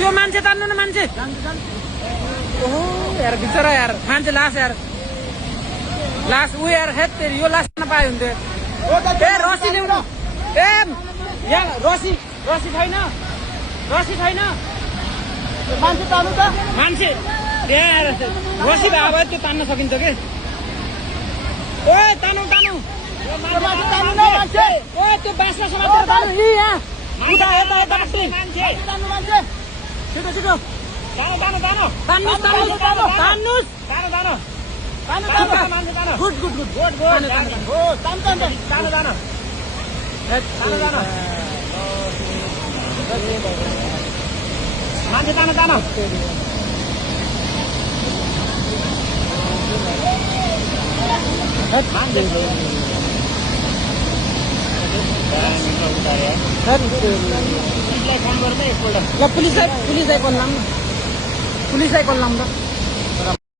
त्यो मान्छे तान्नु न मान्छे ओहो यार बिचरा यार मान्छे लास यार लास ऊ यार हेत तेरी यो लास नपाए हुन्थ्यो ए रसी ल्याउनु ए यहाँ रसी रसी छैन मान्छे तान्नु त मान्छे यार रसी भए भए त्यो तान्न सकिन्छ के ओ तानु तानु मान्छे तान्नु न मान्छे ओ त्यो बासमा समातेर तानु यी यहाँ उता यता यता मान्छे तान्नु मान्छे छिटो छिटो तान्नुस् गुड गुड गुड मान्छे तानो पुलिसलाई कल लाऊँ न